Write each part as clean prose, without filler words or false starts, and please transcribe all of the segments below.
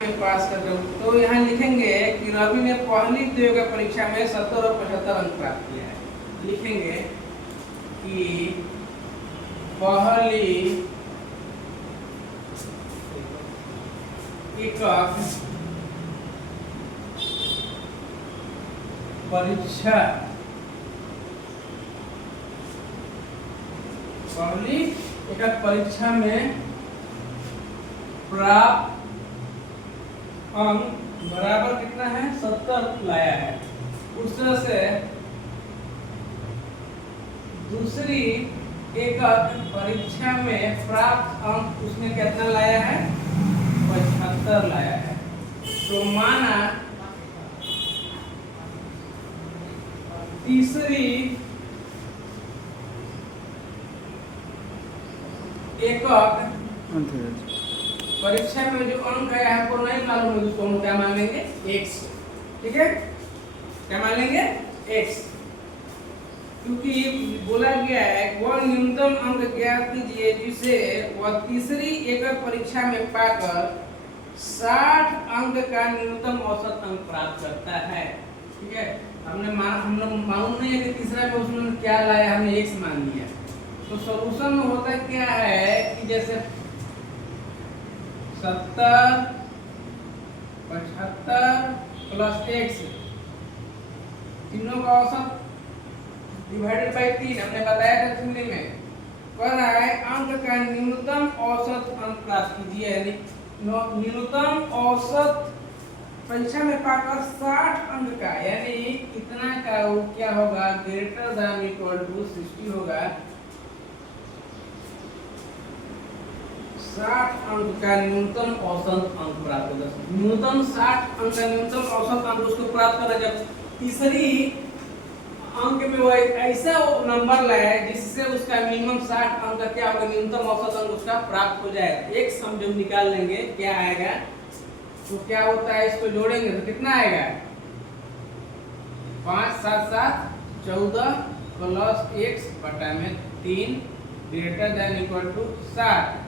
पास कर दो। तो यहाँ लिखेंगे कि रवि ने पहली प्रतियोगिता परीक्षा में 70 और 75 अंक प्राप्त किया है। लिखेंगे कि पहली एकक परीक्षा में प्राप्त अंक बराबर कितना है, 70 लाया है। उस तरह से दूसरी एकक परीक्षा में प्राप्त अंक उसने कितना लाया है, 75 लाया है। तो माना तीसरी एकक परीक्षा में जो अंक है हमको नहीं मालूम है, उसको हम क्या मान लेंगे, x। ठीक है, क्या मान लेंगे, x। क्योंकि बोला गया है वह न्यूनतम अंक ज्ञात कीजिए जिसे वह तीसरी एकक परीक्षा में पाकर 60 अंक का न्यूनतम औसत अंक प्राप्त करता है। ठीक है, हम लोग मालूम नहीं है कि तीसरा में उसने क्या लाया, हमने x मान लिया। तो सॉल्यूशन में होता क्या है कि जैसे 70 75 प्लस x तीनों का औसत डिवाइडेड बाय 3 हमने बताया था थ्योरी में। कह रहा है अंक का न्यूनतम औसत अंक प्राप्त कीजिए, यानी न्यूनतम औसत परीक्षा में पाकर 60 अंक का, यानी कितना का वो क्या होगा, ग्रेटर देन इक्वल टू 60 होगा। 60 अंक का न्यूनतम औसत अंक प्राप्त होगा। न्यूनतम 60 अंक का न्यूनतम औसत अंक उसको प्राप्त करना, जब तीसरी अंक में वो ऐसा नंबर लाया जिससे उसका मिनिमम 60 अंक का क्या होगा, न्यूनतम औसत अंक उसका प्राप्त हो जाएगा। एक सम जब निकाल लेंगे क्या आएगा, तो क्या होता है, इसको जोड़ेंगे तो कितना आएगा, 5 7 7 14 प्लस x बटा में 3 ग्रेटर देन इक्वल टू 60।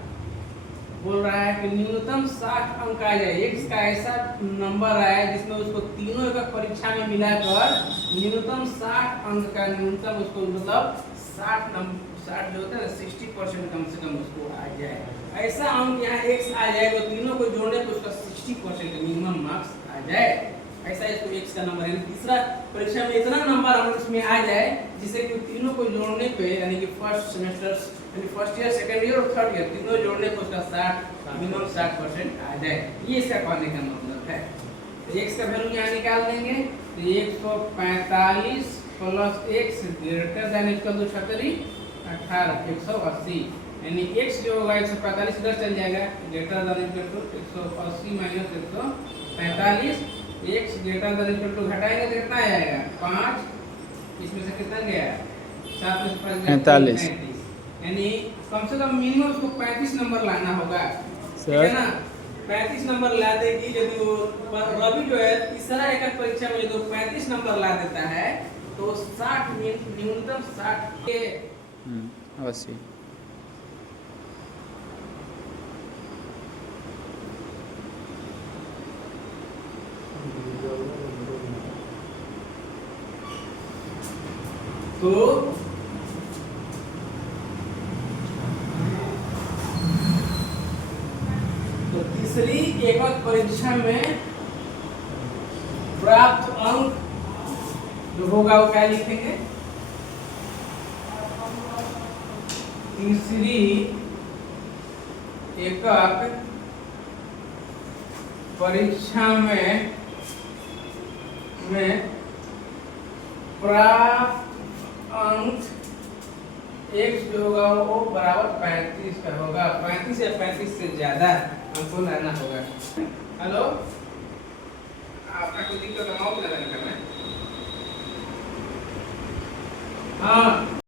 बोल रहा है कि न्यूनतम 60 अंक आ जाए। x का ऐसा नंबर आया जिसमें उसको तीनों एकक परीक्षा में मिलाकर न्यूनतम 60 अंक का न्यूनतम उसको मतलब 60 जो होता है 60% कम से कम उसको आ जाए। ऐसा अंक यहाँ x आ जाएगा, तो तीनों को जोड़ने पर उसका 60% मिनिमम मार्क्स आ जाए। ऐसा इसको x का नंबर है। तीसरा परीक्षा में इतना नंबर हम इसमें आ जाए जिससे कि तीनों को जोड़ने पे, यानी कि फर्स्ट सेमेस्टर यानी फर्स्ट ईयर, सेकंड ईयर और थर्ड ईयर तीनों जोड़ने पर उसका 60 मिनिमम 60% आ जाए। ये इसका कहने का मतलब है। तो x का वैल्यू यहाँ निकाल देंगे, तो 145 plus x greater than equal to 18 180, यानी x जो होगा 145 इधर चल जाएगा, greater than equal to 180 minus 145, x greater than equal to घटाएंगे तो कितना आएगा, 5, इसमें से कितना गया, 7 में से 5 45, यानी कम से कम मिनिमम उसको 35 नंबर लाना होगा। ठीक है ना, 35 नंबर ला देगी। यदि वो रवि जो है तीसरा एकक परीक्षा में यदि 35 नंबर ला देता है तो 60 न्यूनतम 60 के अवश्य। तो तीसरी एकक परीक्षा में प्राप्त अंक जो होगा वो क्या लिखेंगे, तीसरी एकक परीक्षा में प्राप्त अंक x जो होगा वो बराबर 35 का होगा। 35 या 35 से ज्यादा हमको लाना होगा। हेलो, आपका कोई दिक्कत है, माउस लगाने का है? हाँ।